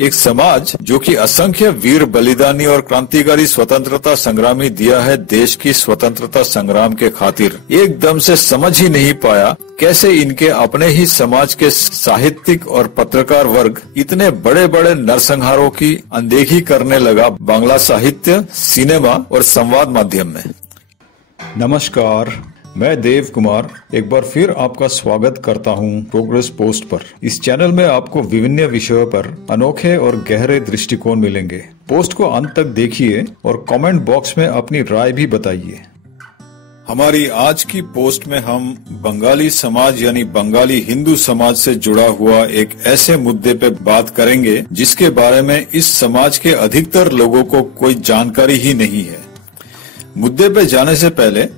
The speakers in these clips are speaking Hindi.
एक समाज जो कि असंख्य वीर बलिदानी और क्रांतिकारी स्वतंत्रता संग्रामी दिया है देश की स्वतंत्रता संग्राम के खातिर, एकदम से समझ ही नहीं पाया कैसे इनके अपने ही समाज के साहित्यिक और पत्रकार वर्ग इतने बड़े बड़े नरसंहारों की अनदेखी करने लगा बांग्ला साहित्य, सिनेमा और संवाद माध्यम में। नमस्कार, मैं देव कुमार एक बार फिर आपका स्वागत करता हूं प्रोग्रेस पोस्ट पर। इस चैनल में आपको विभिन्न विषयों पर अनोखे और गहरे दृष्टिकोण मिलेंगे। पोस्ट को अंत तक देखिए और कमेंट बॉक्स में अपनी राय भी बताइए। हमारी आज की पोस्ट में हम बंगाली समाज यानी बंगाली हिंदू समाज से जुड़ा हुआ एक ऐसे मुद्दे पे बात करेंगे जिसके बारे में इस समाज के अधिकतर लोगों को कोई जानकारी ही नहीं है। मुद्दे पे जाने से पहले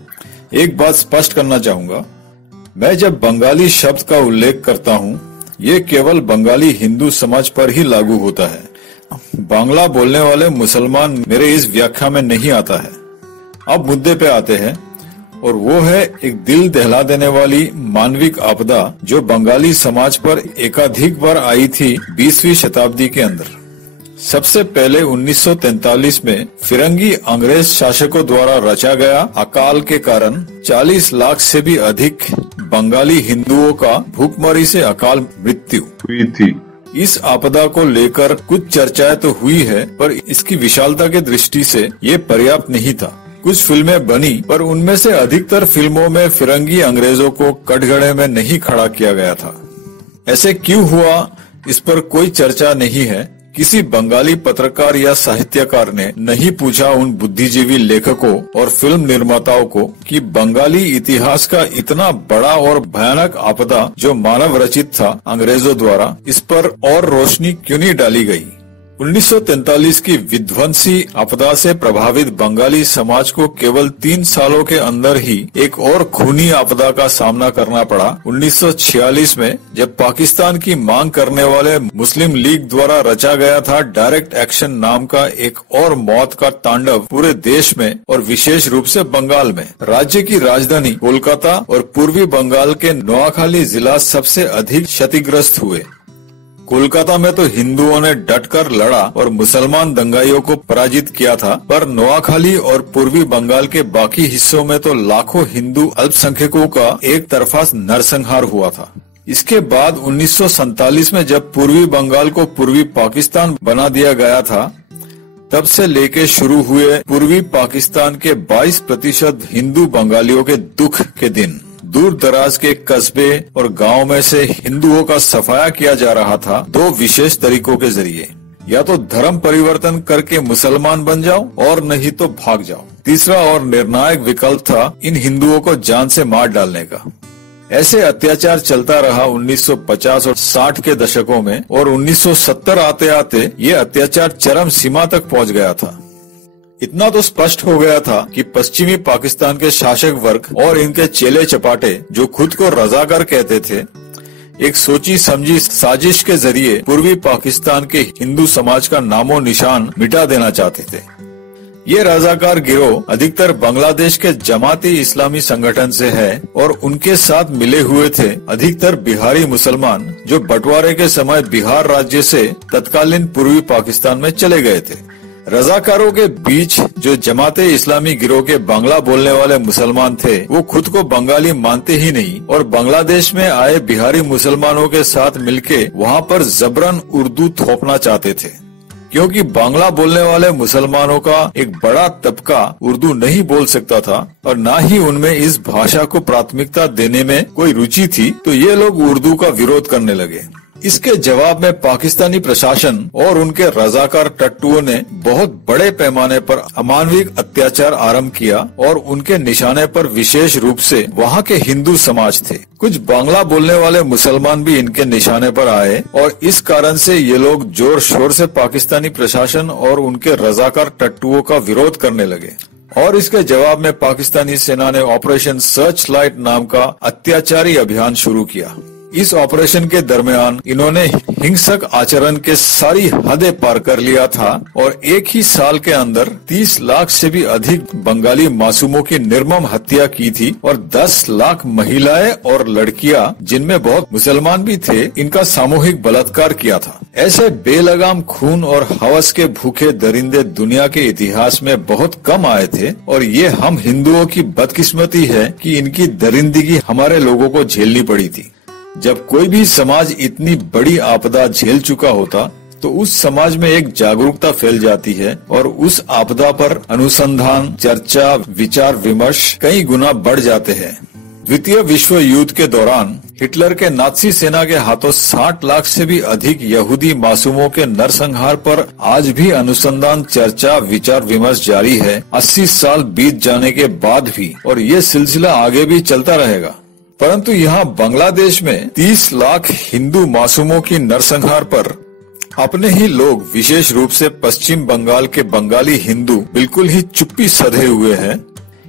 एक बात स्पष्ट करना चाहूंगा, मैं जब बंगाली शब्द का उल्लेख करता हूं, ये केवल बंगाली हिंदू समाज पर ही लागू होता है। बांग्ला बोलने वाले मुसलमान मेरे इस व्याख्या में नहीं आता है। अब मुद्दे पे आते हैं और वो है एक दिल दहला देने वाली मानविक आपदा जो बंगाली समाज पर एकाधिक बार आई थी 20वीं शताब्दी के अंदर। सबसे पहले 1943 में फिरंगी अंग्रेज शासकों द्वारा रचा गया अकाल के कारण 40 लाख से भी अधिक बंगाली हिंदुओं का भूखमरी से अकाल मृत्यु हुई थी। इस आपदा को लेकर कुछ चर्चाएं तो हुई है, पर इसकी विशालता के दृष्टि से ये पर्याप्त नहीं था। कुछ फिल्में बनी, पर उनमें से अधिकतर फिल्मों में फिरंगी अंग्रेजों को कटघरे में नहीं खड़ा किया गया था। ऐसे क्यों हुआ, इस पर कोई चर्चा नहीं है। किसी बंगाली पत्रकार या साहित्यकार ने नहीं पूछा उन बुद्धिजीवी लेखकों और फिल्म निर्माताओं को कि बंगाली इतिहास का इतना बड़ा और भयानक आपदा जो मानव रचित था अंग्रेजों द्वारा, इस पर और रोशनी क्यों नहीं डाली गई। 1943 की विध्वंसी आपदा से प्रभावित बंगाली समाज को केवल 3 सालों के अंदर ही एक और खूनी आपदा का सामना करना पड़ा। 1946 में जब पाकिस्तान की मांग करने वाले मुस्लिम लीग द्वारा रचा गया था डायरेक्ट एक्शन नाम का एक और मौत का तांडव पूरे देश में और विशेष रूप से बंगाल में। राज्य की राजधानी कोलकाता और पूर्वी बंगाल के नोआखाली जिला सबसे अधिक क्षतिग्रस्त हुए। कोलकाता में तो हिंदुओं ने डटकर लड़ा और मुसलमान दंगाइयों को पराजित किया था, पर नोआखाली और पूर्वी बंगाल के बाकी हिस्सों में तो लाखों हिंदू अल्पसंख्यकों का एक तरफा नरसंहार हुआ था। इसके बाद 1947 में जब पूर्वी बंगाल को पूर्वी पाकिस्तान बना दिया गया था, तब से लेके शुरू हुए पूर्वी पाकिस्तान के 22% हिंदू बंगालियों के दुख के दिन। दूर दराज के कस्बे और गांव में से हिंदुओं का सफाया किया जा रहा था 2 विशेष तरीकों के जरिए। या तो धर्म परिवर्तन करके मुसलमान बन जाओ और नहीं तो भाग जाओ। तीसरा और निर्णायक विकल्प था इन हिंदुओं को जान से मार डालने का। ऐसे अत्याचार चलता रहा 1950 और 60 के दशकों में, और 1970 आते आते ये अत्याचार चरम सीमा तक पहुंच गया था। इतना तो स्पष्ट हो गया था कि पश्चिमी पाकिस्तान के शासक वर्ग और इनके चेले चपाटे जो खुद को रजाकार कहते थे, एक सोची समझी साजिश के जरिए पूर्वी पाकिस्तान के हिंदू समाज का नामो निशान मिटा देना चाहते थे। ये रजाकार गिरोह अधिकतर बांग्लादेश के जमाती इस्लामी संगठन से है और उनके साथ मिले हुए थे अधिकतर बिहारी मुसलमान जो बंटवारे के समय बिहार राज्य से तत्कालीन पूर्वी पाकिस्तान में चले गए थे। रजाकारों के बीच जो जमाते इस्लामी गिरोह के बांग्ला बोलने वाले मुसलमान थे, वो खुद को बंगाली मानते ही नहीं और बांग्लादेश में आए बिहारी मुसलमानों के साथ मिलके वहाँ पर जबरन उर्दू थोपना चाहते थे। क्योंकि बांग्ला बोलने वाले मुसलमानों का एक बड़ा तबका उर्दू नहीं बोल सकता था और न ही उनमें इस भाषा को प्राथमिकता देने में कोई रुचि थी, तो ये लोग उर्दू का विरोध करने लगे। इसके जवाब में पाकिस्तानी प्रशासन और उनके रजाकार टट्टुओं ने बहुत बड़े पैमाने पर अमानविक अत्याचार आरंभ किया और उनके निशाने पर विशेष रूप से वहाँ के हिंदू समाज थे। कुछ बांग्ला बोलने वाले मुसलमान भी इनके निशाने पर आए और इस कारण से ये लोग जोर शोर से पाकिस्तानी प्रशासन और उनके रजाकार टट्टुओं का विरोध करने लगे। और इसके जवाब में पाकिस्तानी सेना ने ऑपरेशन सर्च लाइट नाम का अत्याचारी अभियान शुरू किया। इस ऑपरेशन के दरमियान इन्होंने हिंसक आचरण के सारी हदें पार कर लिया था और एक ही साल के अंदर 30 लाख से भी अधिक बंगाली मासूमों की निर्मम हत्या की थी और 10 लाख महिलाएं और लड़कियां, जिनमें बहुत मुसलमान भी थे, इनका सामूहिक बलात्कार किया था। ऐसे बेलगाम खून और हवस के भूखे दरिंदे दुनिया के इतिहास में बहुत कम आए थे और ये हम हिंदुओं की बदकिस्मती है कि इनकी दरिंदगी हमारे लोगों को झेलनी पड़ी थी। जब कोई भी समाज इतनी बड़ी आपदा झेल चुका होता तो उस समाज में एक जागरूकता फैल जाती है और उस आपदा पर अनुसंधान, चर्चा, विचार विमर्श कई गुना बढ़ जाते हैं। द्वितीय विश्व युद्ध के दौरान हिटलर के नाजी सेना के हाथों 60 लाख से भी अधिक यहूदी मासूमों के नरसंहार पर आज भी अनुसंधान, चर्चा, विचार विमर्श जारी है, 80 साल बीत जाने के बाद भी, और ये सिलसिला आगे भी चलता रहेगा। परंतु यहाँ बांग्लादेश में 30 लाख हिंदू मासूमों की नरसंहार पर अपने ही लोग, विशेष रूप से पश्चिम बंगाल के बंगाली हिंदू, बिल्कुल ही चुप्पी सधे हुए हैं।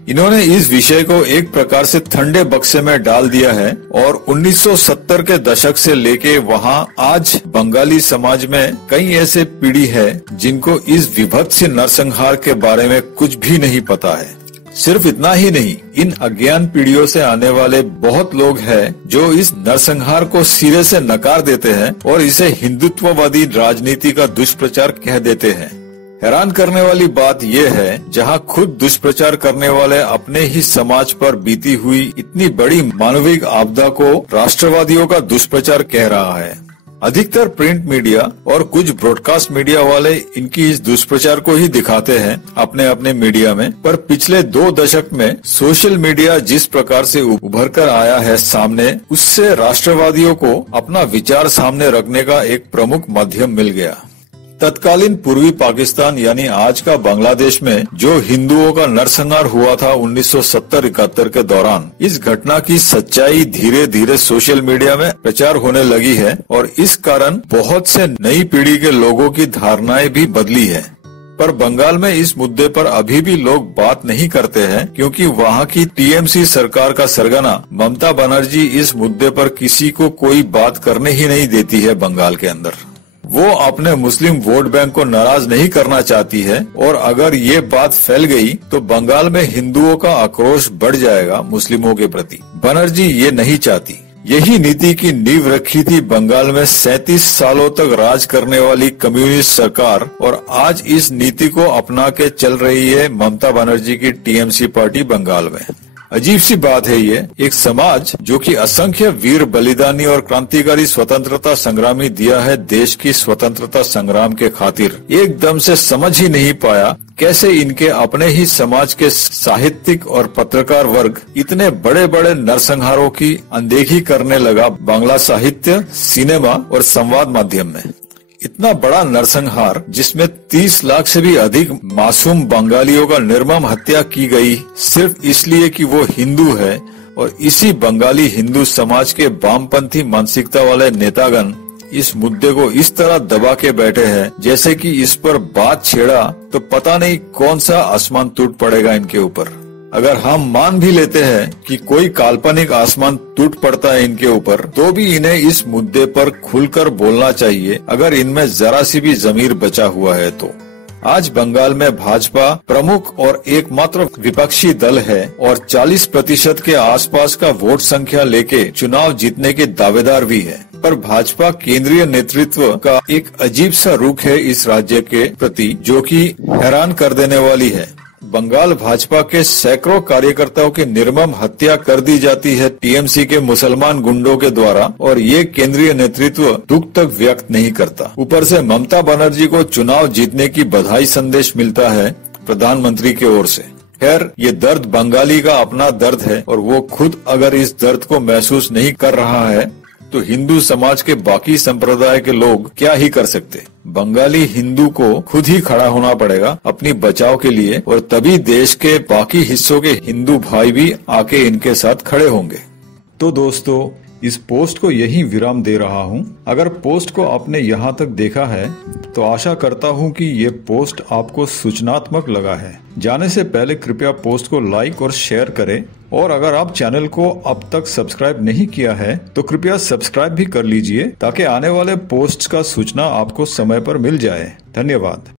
इन्होंने इस विषय को एक प्रकार से ठंडे बक्से में डाल दिया है और 1970 के दशक से लेके वहाँ आज बंगाली समाज में कई ऐसे पीढ़ी है जिनको इस विभत्स नरसंहार के बारे में कुछ भी नहीं पता है। सिर्फ इतना ही नहीं, इन अज्ञान पीढ़ियों से आने वाले बहुत लोग हैं जो इस नरसंहार को सिरे से नकार देते हैं और इसे हिंदुत्ववादी राजनीति का दुष्प्रचार कह देते हैं। हैरान करने वाली बात यह है, जहां खुद दुष्प्रचार करने वाले अपने ही समाज पर बीती हुई इतनी बड़ी मानविक आपदा को राष्ट्रवादियों का दुष्प्रचार कह रहा है। अधिकतर प्रिंट मीडिया और कुछ ब्रॉडकास्ट मीडिया वाले इनकी इस दुष्प्रचार को ही दिखाते हैं अपने अपने मीडिया में, पर पिछले 2 दशक में सोशल मीडिया जिस प्रकार से उभर कर आया है सामने, उससे राष्ट्रवादियों को अपना विचार सामने रखने का एक प्रमुख माध्यम मिल गया। तत्कालीन पूर्वी पाकिस्तान यानी आज का बांग्लादेश में जो हिंदुओं का नरसंहार हुआ था 1970-71 के दौरान, इस घटना की सच्चाई धीरे धीरे सोशल मीडिया में प्रचार होने लगी है और इस कारण बहुत से नई पीढ़ी के लोगों की धारणाएं भी बदली है। पर बंगाल में इस मुद्दे पर अभी भी लोग बात नहीं करते हैं क्योंकि वहाँ की टीएमसी सरकार का सरगना ममता बनर्जी इस मुद्दे पर किसी को कोई बात करने ही नहीं देती है। बंगाल के अंदर वो अपने मुस्लिम वोट बैंक को नाराज नहीं करना चाहती है और अगर ये बात फैल गई तो बंगाल में हिंदुओं का आक्रोश बढ़ जाएगा मुस्लिमों के प्रति। बनर्जी ये नहीं चाहती। यही नीति की नींव रखी थी बंगाल में 37 सालों तक राज करने वाली कम्युनिस्ट सरकार और आज इस नीति को अपना के चल रही है ममता बनर्जी की टीएमसी पार्टी बंगाल में। अजीब सी बात है ये, एक समाज जो कि असंख्य वीर बलिदानी और क्रांतिकारी स्वतंत्रता संग्रामी दिया है देश की स्वतंत्रता संग्राम के खातिर, एकदम से समझ ही नहीं पाया कैसे इनके अपने ही समाज के साहित्यिक और पत्रकार वर्ग इतने बड़े बड़े नरसंहारों की अनदेखी करने लगा बांग्ला साहित्य, सिनेमा और संवाद माध्यम में। इतना बड़ा नरसंहार जिसमें 30 लाख से भी अधिक मासूम बंगालियों का निर्मम हत्या की गई सिर्फ इसलिए कि वो हिंदू है और इसी बंगाली हिंदू समाज के वामपंथी मानसिकता वाले नेतागण इस मुद्दे को इस तरह दबा के बैठे हैं जैसे कि इस पर बात छेड़ा तो पता नहीं कौन सा आसमान टूट पड़ेगा इनके ऊपर। अगर हम मान भी लेते हैं कि कोई काल्पनिक आसमान टूट पड़ता है इनके ऊपर, तो भी इन्हें इस मुद्दे पर खुलकर बोलना चाहिए अगर इनमें जरा सी भी ज़मीर बचा हुआ है तो। आज बंगाल में भाजपा प्रमुख और एकमात्र विपक्षी दल है और 40% के आसपास का वोट संख्या लेके चुनाव जीतने के दावेदार भी है। पर भाजपा केंद्रीय नेतृत्व का एक अजीब सा रुख है इस राज्य के प्रति जो कि हैरान कर देने वाली है। बंगाल भाजपा के सैकड़ों कार्यकर्ताओं की निर्मम हत्या कर दी जाती है टीएमसी के मुसलमान गुंडों के द्वारा और ये केंद्रीय नेतृत्व दुख तक व्यक्त नहीं करता। ऊपर से ममता बनर्जी को चुनाव जीतने की बधाई संदेश मिलता है प्रधानमंत्री की ओर से। खैर, ये दर्द बंगाली का अपना दर्द है और वो खुद अगर इस दर्द को महसूस नहीं कर रहा है तो हिंदू समाज के बाकी संप्रदाय के लोग क्या ही कर सकते। बंगाली हिंदू को खुद ही खड़ा होना पड़ेगा अपनी बचाव के लिए और तभी देश के बाकी हिस्सों के हिंदू भाई भी आके इनके साथ खड़े होंगे। तो दोस्तों, इस पोस्ट को यहीं विराम दे रहा हूँ। अगर पोस्ट को आपने यहाँ तक देखा है तो आशा करता हूँ कि ये पोस्ट आपको सूचनात्मक लगा है। जाने से पहले कृपया पोस्ट को लाइक और शेयर करें, और अगर आप चैनल को अब तक सब्सक्राइब नहीं किया है तो कृपया सब्सक्राइब भी कर लीजिए ताकि आने वाले पोस्ट्स का सूचना आपको समय पर मिल जाए। धन्यवाद।